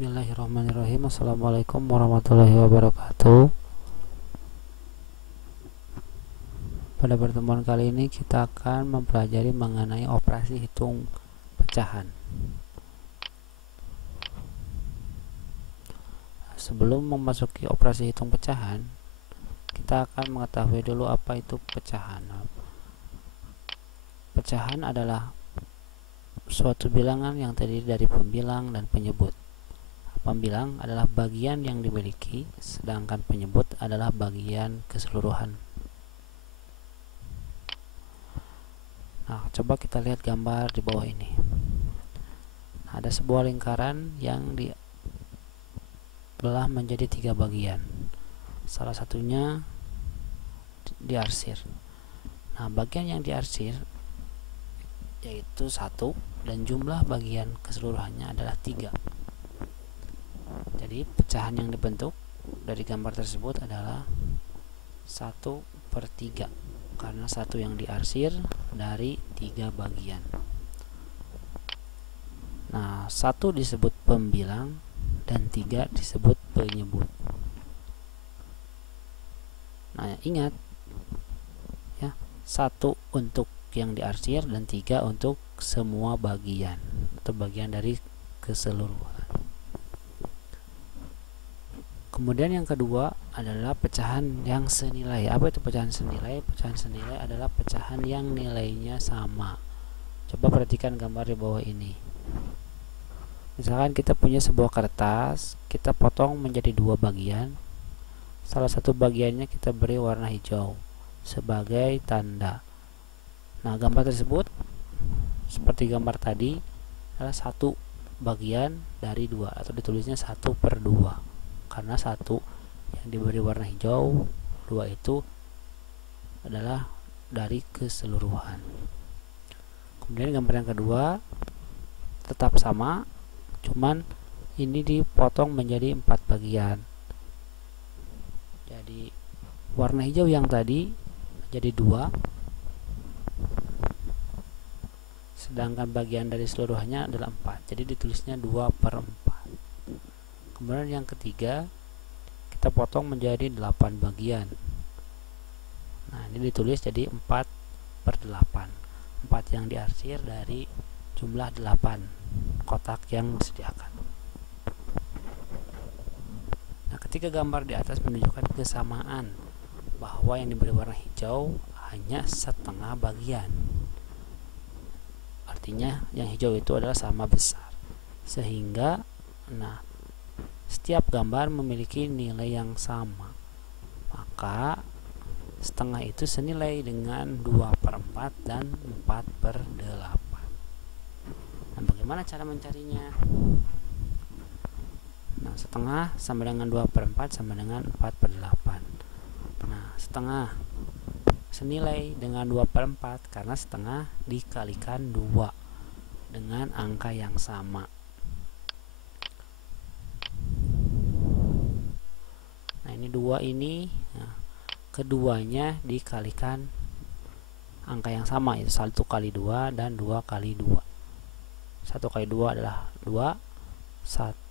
Bismillahirrahmanirrahim. Assalamualaikum warahmatullahi wabarakatuh. Pada pertemuan kali ini kita akan mempelajari mengenai operasi hitung pecahan. Sebelum memasuki operasi hitung pecahan, kita akan mengetahui dulu apa itu pecahan. Pecahan adalah suatu bilangan yang terdiri dari pembilang dan penyebut. Pembilang adalah bagian yang dimiliki, sedangkan penyebut adalah bagian keseluruhan. Nah, coba kita lihat gambar di bawah ini. Nah, ada sebuah lingkaran yang dibelah menjadi 3 bagian. Salah satunya diarsir. Nah, bagian yang diarsir yaitu 1 dan jumlah bagian keseluruhannya adalah 3. Jadi pecahan yang dibentuk dari gambar tersebut adalah 1/3 karena 1 yang diarsir dari 3 bagian. Nah, 1 disebut pembilang dan 3 disebut penyebut. Nah, ingat ya, 1 untuk yang diarsir dan 3 untuk semua bagian atau bagian dari keseluruhan. Kemudian yang kedua adalah pecahan yang senilai. Apa itu pecahan senilai? Pecahan senilai adalah pecahan yang nilainya sama. Coba perhatikan gambar di bawah ini. Misalkan kita punya sebuah kertas, kita potong menjadi 2 bagian. Salah satu bagiannya kita beri warna hijau sebagai tanda. Nah, gambar tersebut seperti gambar tadi adalah 1 bagian dari 2 atau ditulisnya 1/2. Karena 1 yang diberi warna hijau, 2 itu adalah dari keseluruhan. Kemudian gambar yang kedua tetap sama, cuman ini dipotong menjadi 4 bagian. Jadi warna hijau yang tadi menjadi 2, sedangkan bagian dari seluruhannya adalah 4. Jadi ditulisnya 2/4. Kemudian yang ketiga kita potong menjadi 8 bagian. Nah, ini ditulis jadi 4/8. 4 yang diarsir dari jumlah 8 kotak yang disediakan. Nah, ketika gambar di atas menunjukkan kesamaan bahwa yang diberi warna hijau hanya setengah bagian. Artinya yang hijau itu adalah sama besar. Sehingga setiap gambar memiliki nilai yang sama, maka setengah itu senilai dengan 2/4 dan 4/8. Nah, bagaimana cara mencarinya? Nah, setengah sama dengan 2/4 sama dengan 4/8. Nah, setengah senilai dengan 2/4 karena setengah dikalikan 2 dengan angka yang sama. Ini 2 ini, nah, keduanya dikalikan angka yang sama, yaitu 1 kali 2 dan 2 kali 2. 1 kali 2 adalah 2,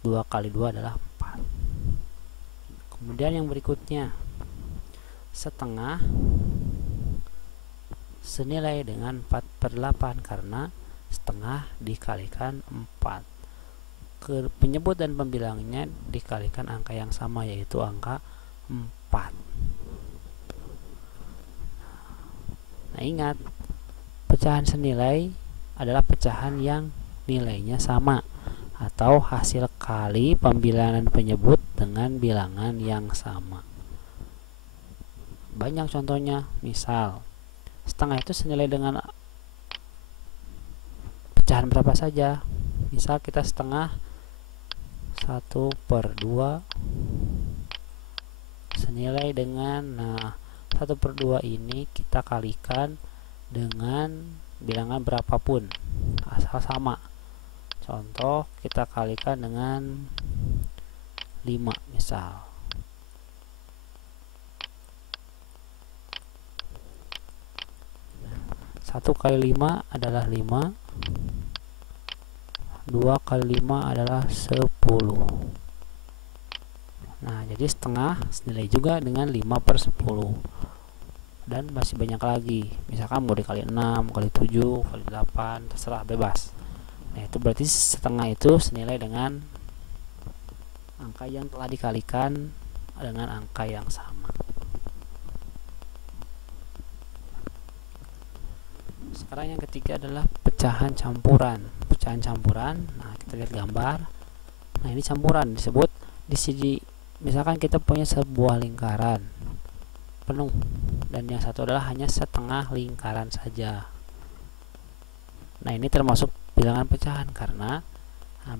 2 kali 2 adalah 4. Kemudian yang berikutnya, setengah senilai dengan 4/8 karena setengah dikalikan 4. Penyebut dan pembilangnya dikalikan angka yang sama, yaitu angka 4. Nah, ingat, pecahan senilai adalah pecahan yang nilainya sama atau hasil kali pembilangan penyebut dengan bilangan yang sama. Banyak contohnya, misal setengah itu senilai dengan pecahan berapa saja. Misal kita setengah 1/2 senilai dengan 1/2 ini kita kalikan dengan bilangan berapapun asal sama. Contoh, kita kalikan dengan 5 misal. 1 kali 5 adalah 5. 2 kali 5 adalah 10. Nah, jadi setengah senilai juga dengan 5/10. Dan masih banyak lagi, misalkan mau dikali 6, kali 7, kali 8, terserah, bebas. Nah, itu berarti setengah itu senilai dengan angka yang telah dikalikan dengan angka yang sama. Sekarang yang ketiga adalah pecahan campuran. Pecahan campuran, nah kita lihat gambar. Nah, ini campuran disebut di sini, misalkan kita punya sebuah lingkaran penuh dan yang satu adalah hanya setengah lingkaran saja. Nah, ini termasuk bilangan pecahan karena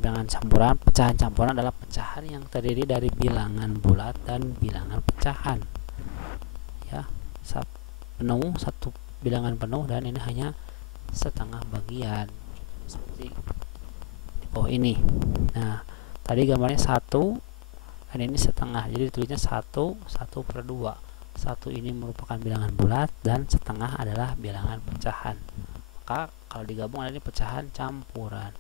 bilangan campuran, pecahan campuran adalah pecahan yang terdiri dari bilangan bulat dan bilangan pecahan. Ya, penuh, satu bilangan penuh, dan ini hanya setengah bagian seperti di bawah ini. Nah, tadi gambarnya 1 dan ini setengah, jadi tulisnya 1/2. 1 ini merupakan bilangan bulat dan setengah adalah bilangan pecahan. Maka kalau digabung ada ini pecahan campuran.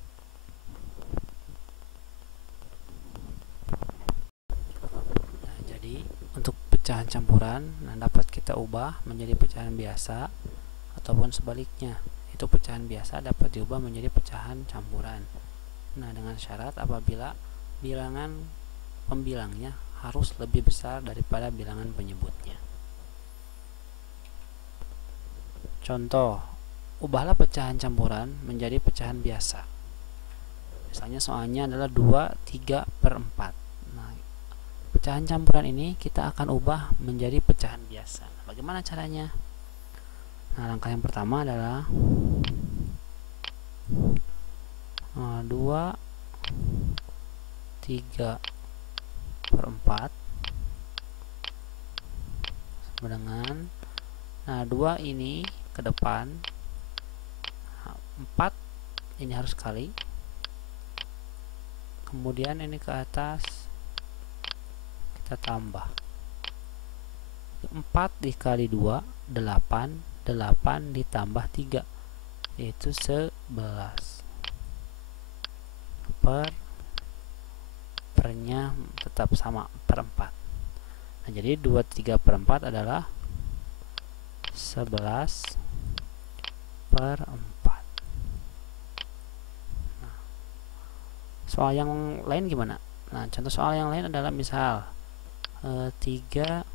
Nah, jadi untuk pecahan campuran dapat kita ubah menjadi pecahan biasa ataupun sebaliknya. Itu pecahan biasa dapat diubah menjadi pecahan campuran. Nah, dengan syarat apabila bilangan pembilangnya harus lebih besar daripada bilangan penyebutnya. Contoh, ubahlah pecahan campuran menjadi pecahan biasa. Misalnya soalnya adalah 2/3/4. Nah, pecahan campuran ini kita akan ubah menjadi pecahan biasa. Nah, bagaimana caranya? Nah, langkah yang pertama adalah 2/3/4 sama dengan, nah 2 ini ke depan, 4 ini harus kali, kemudian ini ke atas kita tambah. 4 dikali 2 8, 8 ditambah 3 yaitu 11. Pernya tetap sama, per 4. Nah, jadi 2/3/4 adalah 11/4. Nah, soal yang lain gimana? Nah, contoh soal yang lain adalah misal 3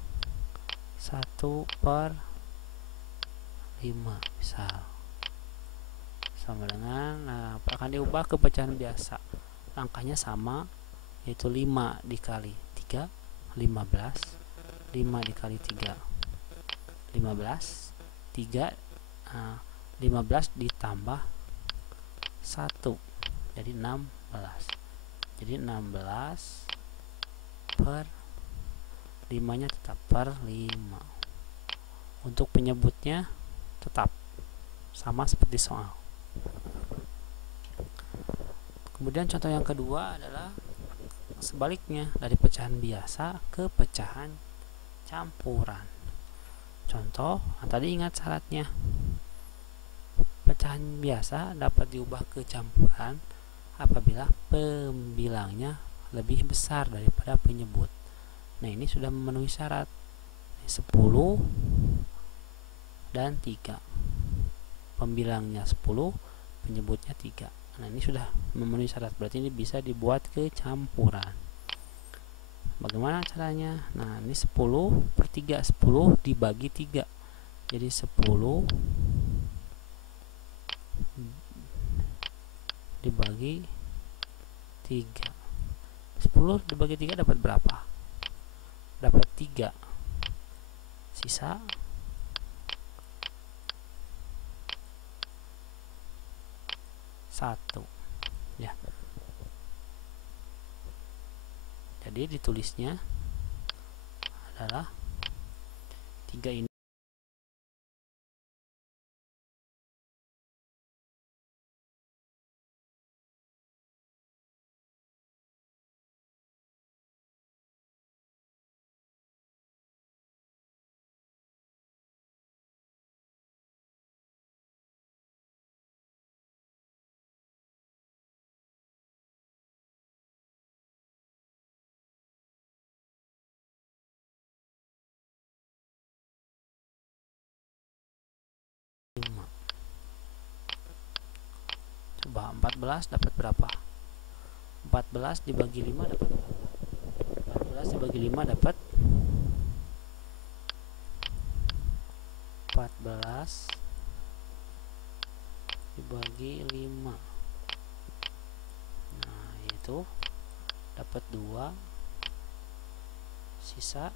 1/5 misal sama dengan, nah, akan diubah ke pecahan biasa. Angkanya sama, yaitu 5 dikali 3 15, 5 dikali 3 15, 3 15 ditambah 1 jadi 16. Jadi 16 per 5 nya tetap per 5. Untuk penyebutnya tetap sama seperti soal. Kemudian contoh yang kedua adalah sebaliknya, dari pecahan biasa ke pecahan campuran. Contoh, tadi ingat syaratnya. Pecahan biasa dapat diubah ke campuran apabila pembilangnya lebih besar daripada penyebut. Nah, ini sudah memenuhi syarat 10 dan 3. Pembilangnya 10, penyebutnya 3. Nah, ini sudah memenuhi syarat, berarti ini bisa dibuat ke campuran. Bagaimana caranya? Nah, ini 10/3, 10 dibagi 3 jadi 10 dibagi 3. 10 dibagi 3 dapat berapa? Dapat 3. Sisa 1 ya. Jadi ditulisnya adalah 3 ini Coba 14 dapat berapa? 14 dibagi 5 dapat berapa? 14 dibagi 5 dapat 14 dibagi 5. Nah, itu dapat 2, sisa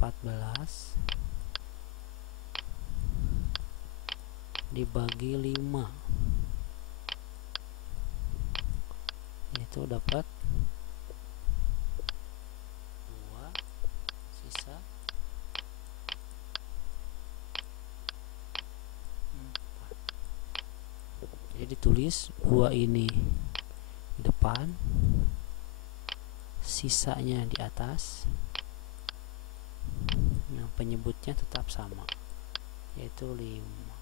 14 dibagi 5 itu dapat 2, sisa 4. Jadi ditulis 2 ini di depan, sisanya di atas. Nah, penyebutnya tetap sama, yaitu 5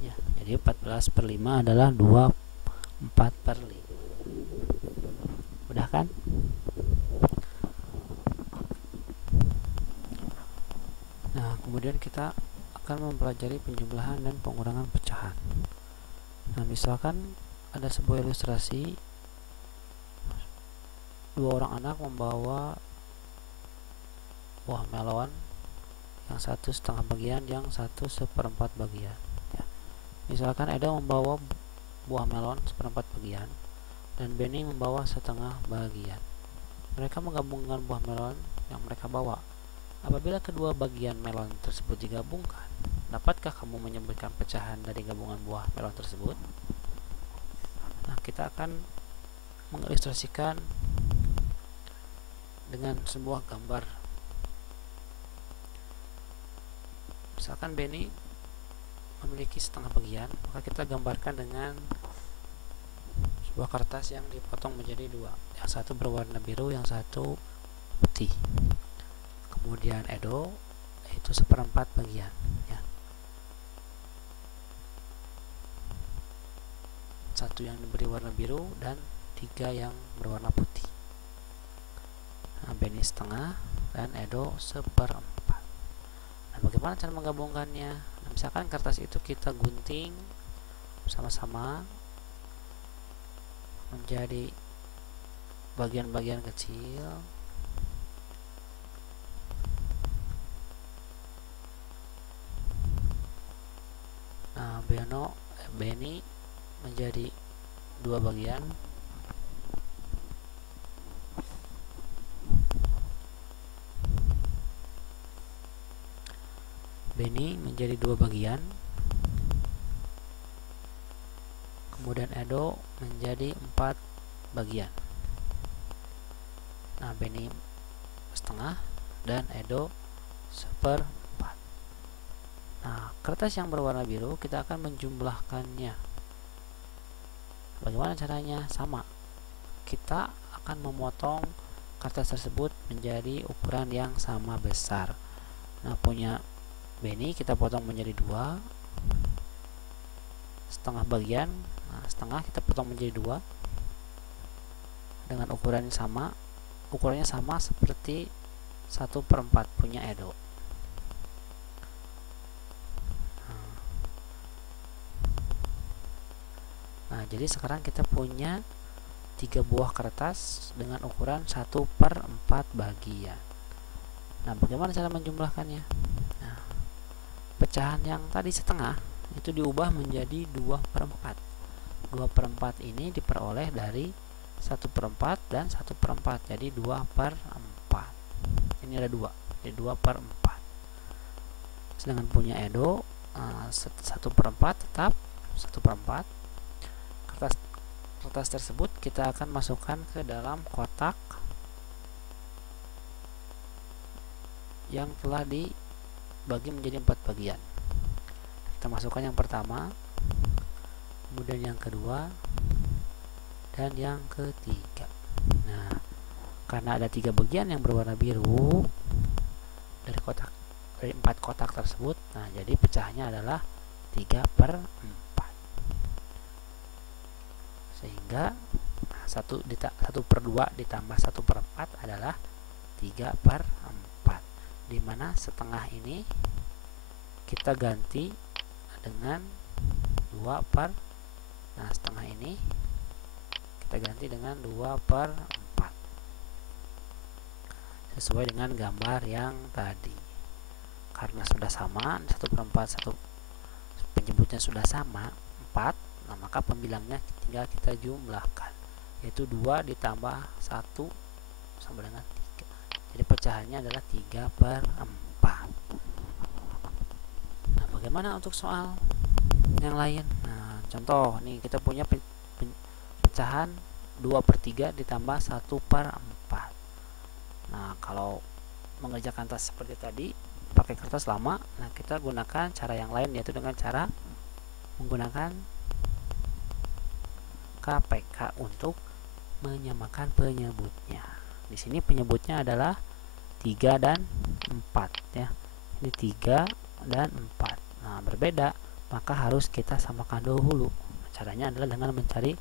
ya. Jadi 14/5 adalah 24/5. Udah kan? Nah, kemudian kita akan mempelajari penjumlahan dan pengurangan pecahan. Nah, misalkan ada sebuah ilustrasi, 2 orang anak membawa buah melon, yang 1/2 bagian, yang 1/4 bagian ya. Misalkan Edo membawa buah melon 1/4 bagian dan Benny membawa 1/2 bagian. Mereka menggabungkan buah melon yang mereka bawa. Apabila kedua bagian melon tersebut digabungkan, dapatkah kamu menyebutkan pecahan dari gabungan buah melon tersebut? Nah, kita akan mengilustrasikan dengan sebuah gambar. Misalkan Benny memiliki 1/2 bagian, maka kita gambarkan dengan sebuah kertas yang dipotong menjadi 2. Yang satu berwarna biru, yang satu putih. Kemudian Edo itu 1/4 bagian ya. Satu yang diberi warna biru dan 3 yang berwarna putih. Nah, Benny 1/2 dan Edo 1/4. Nah, bagaimana cara menggabungkannya? Nah, misalkan kertas itu kita gunting sama-sama menjadi bagian-bagian kecil. Nah, Benny menjadi 2 bagian. Benny menjadi 2 bagian. Kemudian Edo menjadi 4 bagian. Nah, Benny 1/2 dan Edo 1/4. Nah, kertas yang berwarna biru kita akan menjumlahkannya. Bagaimana caranya? Sama. Kita akan memotong kertas tersebut menjadi ukuran yang sama besar. Nah, punya Benny kita potong menjadi 2, 1/2 bagian. Nah, 1/2 kita potong menjadi 2 dengan ukuran yang sama. Ukurannya sama seperti 1/4 punya Edo. Nah, jadi sekarang kita punya 3 buah kertas dengan ukuran 1/4 bagian. Nah, bagaimana cara menjumlahkannya? Nah, pecahan yang tadi 1/2 itu diubah menjadi 2/4. 2/4 ini diperoleh dari 1/4 dan 1/4, jadi 2/4. Ini ada 2, jadi 2/4. Sedangkan punya Edo 1/4 tetap 1/4. Kertas tersebut kita akan masukkan ke dalam kotak yang telah dibagi menjadi 4 bagian. Kita masukkan yang pertama, kemudian yang kedua, dan yang ketiga. Nah, karena ada 3 bagian yang berwarna biru dari 4 kotak tersebut, nah jadi pecahannya adalah 3/4. Sehingga 1/2 ditambah 1/4 adalah 3/4, dimana setengah ini kita ganti dengan 2/4. Nah, setengah ini kita ganti dengan 2/4 sesuai dengan gambar yang tadi. Karena sudah sama, 1/4 penyebutnya sudah sama 4, nah maka pembilangnya tinggal kita jumlahkan, yaitu 2 ditambah 1 sama dengan 3. Jadi pecahannya adalah 3/4. Nah, bagaimana untuk soal yang lain? Nah, contoh nih, kita punya pecahan 2/3 ditambah 1/4. Nah, kalau mengerjakan tas seperti tadi pakai kertas lama, nah kita gunakan cara yang lain, yaitu dengan cara menggunakan KPK untuk menyamakan penyebutnya. Di sini penyebutnya adalah 3 dan 4 ya. Ini 3 dan 4. Nah, berbeda, maka harus kita samakan dahulu. Caranya adalah dengan mencari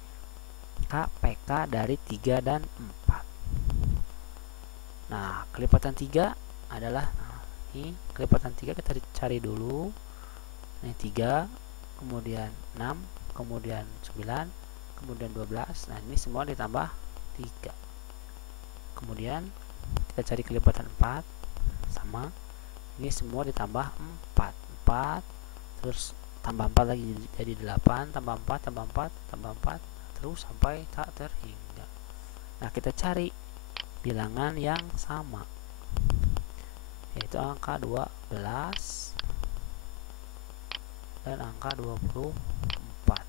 KPK dari 3 dan 4. Nah, kelipatan 3 adalah ini kelipatan 3 kita cari dulu. Ini 3, kemudian 6, kemudian 9, kemudian 12. Nah, ini semua ditambah 3. Kemudian kita cari kelipatan 4 sama ini semua ditambah 4. 4 terus tambah 4 lagi jadi 8, tambah 4, tambah 4, tambah 4 terus sampai tak terhingga. Nah, kita cari bilangan yang sama, yaitu angka 12 dan angka 24.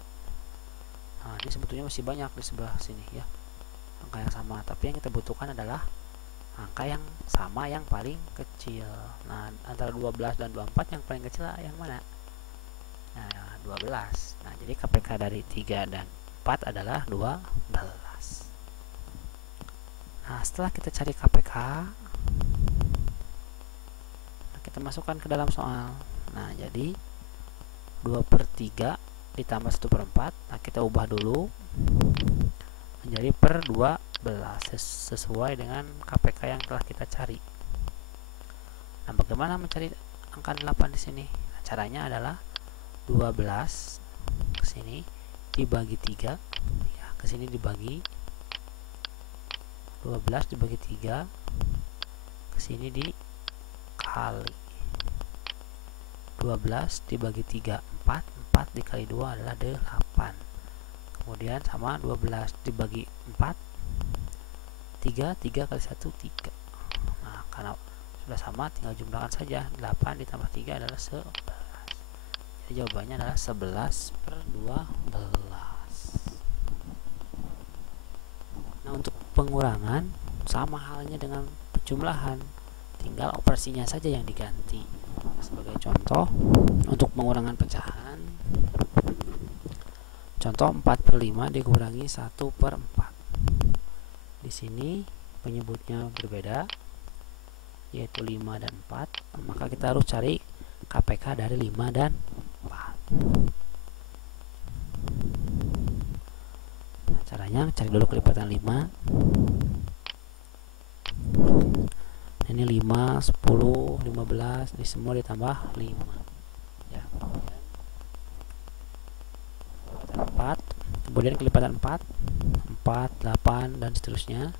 Nah, ini sebetulnya masih banyak di sebelah sini ya, angka yang sama, tapi yang kita butuhkan adalah angka yang sama yang paling kecil. Nah, antara 12 dan 24 yang paling kecil yang mana? Nah, 12. Nah, jadi KPK dari 3 dan 4 adalah 12. Nah, setelah kita cari KPK, kita masukkan ke dalam soal. Nah, jadi 2/3 ditambah 1/4. Nah, kita ubah dulu menjadi per 12 sesuai dengan KPK yang telah kita cari. Nah, bagaimana mencari angka 8 di sini? Nah, caranya adalah 12 ke sini dibagi 3 ya, ke sini dibagi 12 dibagi 3, ke sini dikali 12 dibagi 3 4, 4 dikali 2 adalah 8. Kemudian sama 12 dibagi 4, 3 kali 1 3. Nah, karena sudah sama tinggal jumlahkan saja, 8 ditambah 3 adalah 11. Jadi jawabannya adalah 11/12. Nah, untuk pengurangan sama halnya dengan penjumlahan, tinggal operasinya saja yang diganti. Sebagai contoh, untuk pengurangan pecahan, contoh 4/5 dikurangi 1/4. Di sini penyebutnya berbeda, yaitu 5 dan 4, maka kita harus cari KPK dari 5 dan 4. Nah, caranya cari dulu kelipatan 5. Ini 5, 10, 15, ini semua ditambah 5 ya. 4, kemudian kelipatan 4, 4, 8 dan seterusnya.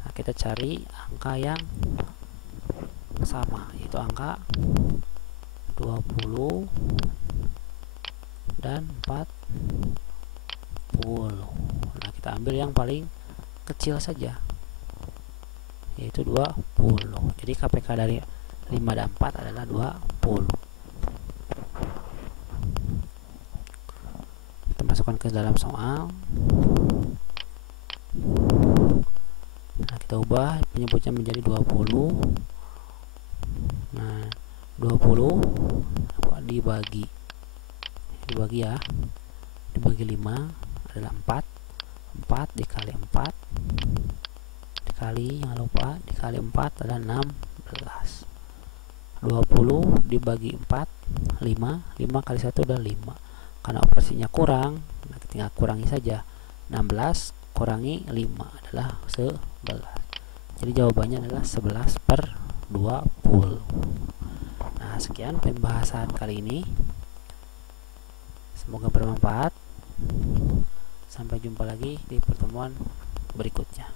Nah, kita cari angka yang sama, yaitu angka 20 dan 40. Nah, kita ambil yang paling kecil saja, yaitu 20. Jadi KPK dari 5 dan 4 adalah 20. Kita masukkan ke dalam soal. Nah, kita ubah penyebutnya menjadi 20. Nah, 20 dibagi ya dibagi 5 adalah 4. 4 dikali 4 dikali, jangan lupa, dikali 4 adalah 16. 20 dibagi 4 5. 5 kali 1 adalah 5. Karena operasinya kurang, tinggal kurangi saja. 16 kurangi 5 adalah 11. Jadi jawabannya adalah 11/20. Nah, sekian pembahasan kali ini. Semoga bermanfaat. Sampai jumpa lagi di pertemuan berikutnya.